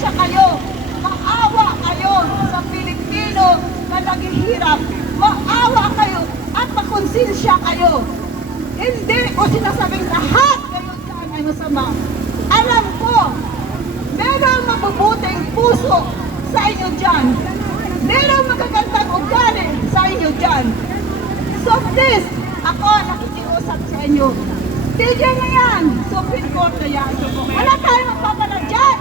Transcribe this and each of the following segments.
makonsensya kayo. Maawa kayo sa Pilipino na naghihirap. Maawa kayo at makonsensya kayo. Hindi ko sinasabing lahat kayo dyan ay masama. Alam ko, merong mabubuting puso sa inyo dyan. Merong magagandang ugali sa inyo dyan. So please, ako nakikiusap sa inyo. Tigyan na yan. Supreme Court na yan. Wala tayong magpapala dyan.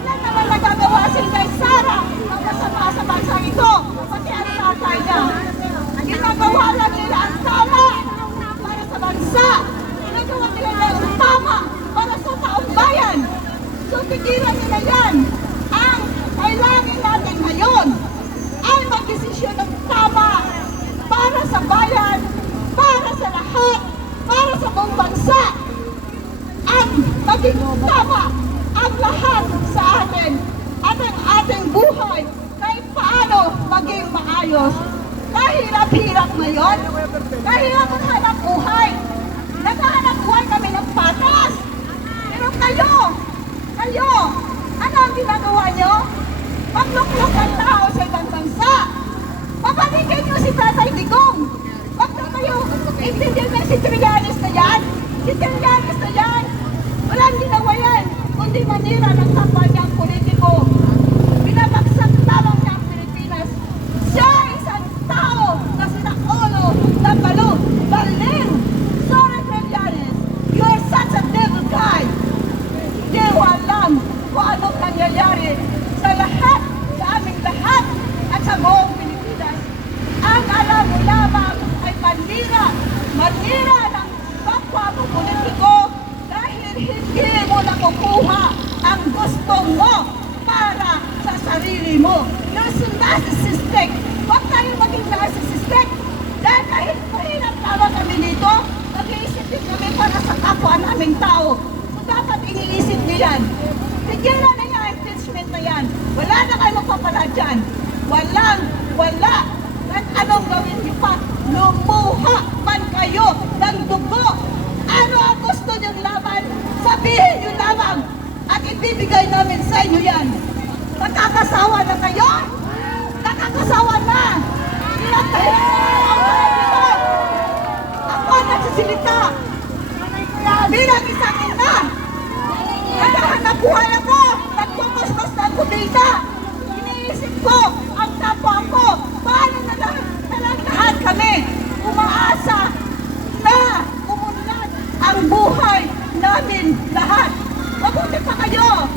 Wala naman nagagawa si Inday Sara ang masama sa bansa ito. Pati ang tatay niya. Ginagawa lang nila ang tama para sa bansa. Ginagawa nila ang tama para sa taong bayan. So tigilan nila yan. Ang kailangan natin ngayon ay magdesisyon ng tama para sa bayan, para sa lahat, para sa buong bansa. At maging tama ang lahat sa atin at ang ating buhay kahit paano maging maayos. Kahirap-hirap ngayon, kahirap ang hanap buhay. Naghahanap buhay kami ng patas. Pero kayo, ano ang ginagawa nyo? Pagluklok ang tao sa ibang bansa. Pabalikin nyo si Tatay Digong. Huwag na kayo, intindihan na si Trillanes na yan. Si Trillanes na yan. Walang ginawa yan, kundi manira ng kapwa niyang politiko. Binabagsak lamang niya ang Pilipinas. Siya ay isang tao na sinakolo ng balo. Berlin! Sorry, Trillanes. You are such a devil guy. Hindi mo alam kung anong nangyayari sa lahat, sa aming lahat, at sa buong Pilipinas. Ang alam mo lamang ay manira ng kapwa mo politiko dahil hindi mo nakukuha ang gusto mo para sa sarili mo. You're so narcissistic. Huwag tayong maging narcissistic. Dahil kahit mahirap tawag kami dito, nag-iisip din kami para sa kapwa naming tao. So dapat iniisip niyo yan. Tigilan na yung impeachment na yan. Wala na kayo magpapala dyan. Wala. At anong gawin niyo pa? Lumuha man kayo ng dugo. Ano ang gusto niyong laban? Sabihin niyo lamang at ibibigay namin sa inyo yan. Nakakasawa na kayo? Nakakasawa na! Ilang tayo ang dito! Ako ang nagsisilita! Bilang isang ina! Naghahanap buhay ako! Nagpumustos ng kubita! Iniisip ko ang kapwa ko! Paano na lahat kami umaasa na umunlad ang buhay namin lahat? Mabuti pa kayo!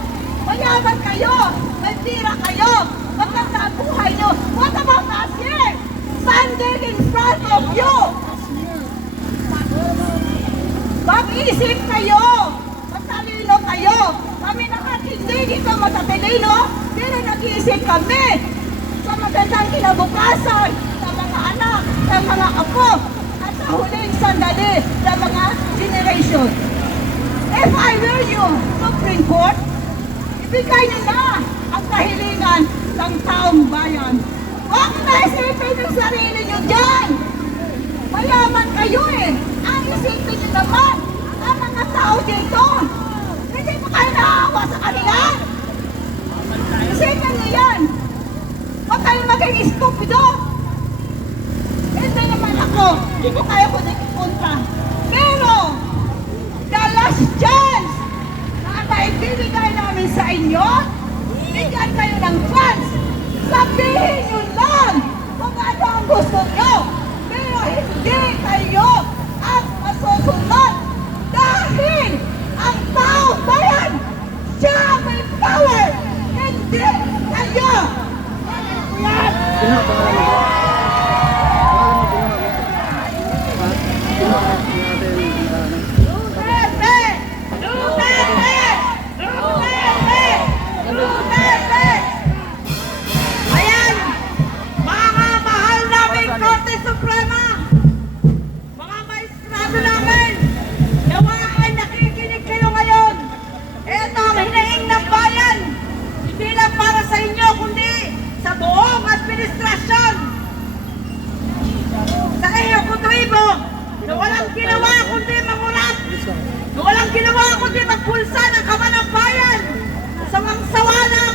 Mayaman kayo! Nandira kayo! Maganda ang buhay nyo! What about us here? Standing in front of you! Mag-isip kayo! Matalino kayo! Kami naman hindi dito matatalino, pero nag-iisip kami sa magandang kinabukasan sa mga anak, sa mga apo, at sa huling sandali sa mga generation. If I were you, Supreme Court, ibigay niyo na ang kahilingan ng taong bayan. Huwag na isipin yung sarili niyo dyan! Mayaman kayo eh! Ang isipin niyo naman ang mga tao dito! Hindi mo kayo naawa sa kanila? Isipin niyo yan! Huwag kayong maging estupido! Hindi naman ako, hindi ko kaya ko nagpunta. Pero, the last chance na maibibigay namin sa inyo, bigyan kayo ng chance. Sabihin nyo lang kung ano ang gusto nyo. Pero hindi kayo ang masusunod. Dahil ang taong bayan, siya may power. Hindi kayo. Ayan, mga mahal naming Korte Suprema.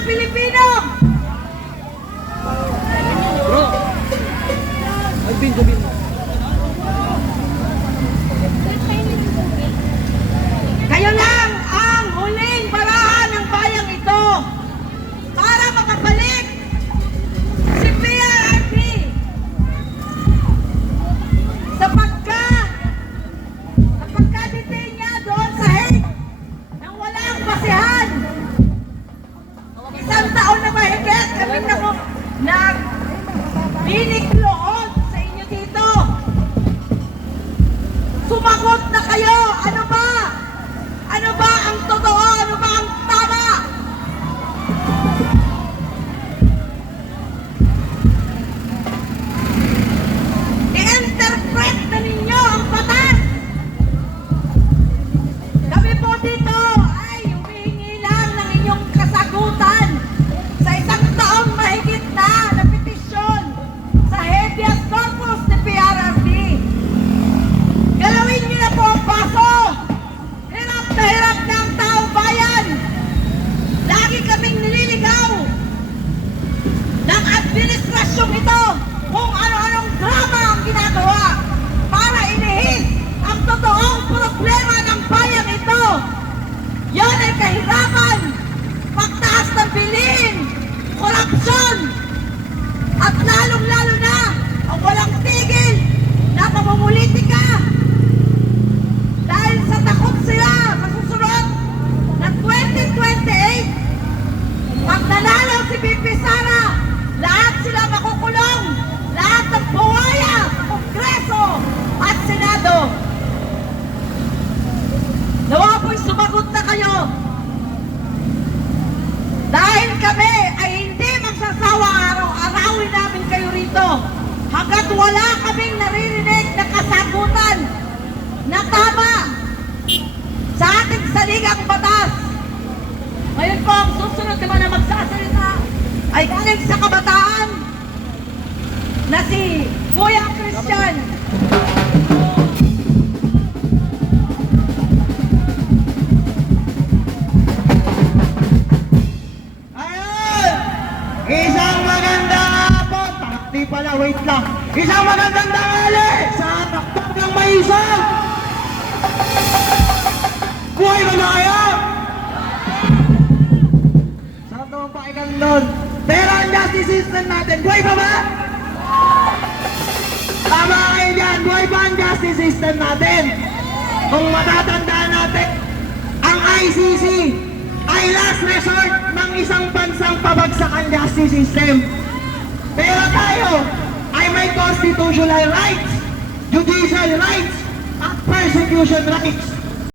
Pilipino! Bro! Alvin, Alvin. Kayo lang ang huling barahan ng bayang ito para makabalik si PRRD sapagkat detain niya doon sa Hague nang walang basihan. Isang taon na mahigit kami na binikloon sa inyo dito. Sumagot na kayo! Ano ba? Ano ba ang totoo? Ano ba ang tama? I-interpret na ninyo ang batas. Kami po dito ay humihingi lang ng inyong kasagutan sa isang taong mahigit na petisyon sa habeas corpus ni PRRD. Galawin niyo na po ang paso. Hirap na ang taong bayan. Lagi kaming nililigaw ng administrasyong ito kung ano-anong drama ang ginagawa para inihis ang totoong problema ng bayan ito. Yan ay kahirapan, pagtaas ng bilihin, korupsyon, at lalong-lalo na ang walang tigil na pamumulitika. Dahil sa takot sila sa susunod na 2028, pag nanalo si BP Sara, lahat sila makukulong, lahat ng buwaya sa Kongreso at Senado. Nawa po'y sumagot na kayo. Dahil kami ay hindi magsasawa araw-arawin namin kayo rito hanggat wala kaming naririnig na kasagutan na tama sa ating saligang batas. Ngayon po, ang susunod naman na magsasalita ay galing sa kabataan na si Kuya Christian. Ayun! Isang magandang hapon! Di pala, wait lang. Isang magandang tanghali sa taktok ng may isang! Buhay ba na kayo? Sa toong pakinggan nun. Pero ang justice system natin, buhay pa ba? Tama kayo dyan, buhay pa ang justice system natin? Kung matatandaan natin, ang ICC ay last resort ng isang bansang pabagsakan justice system. Pero tayo ay may constitutional rights, judicial rights, at persecution rights.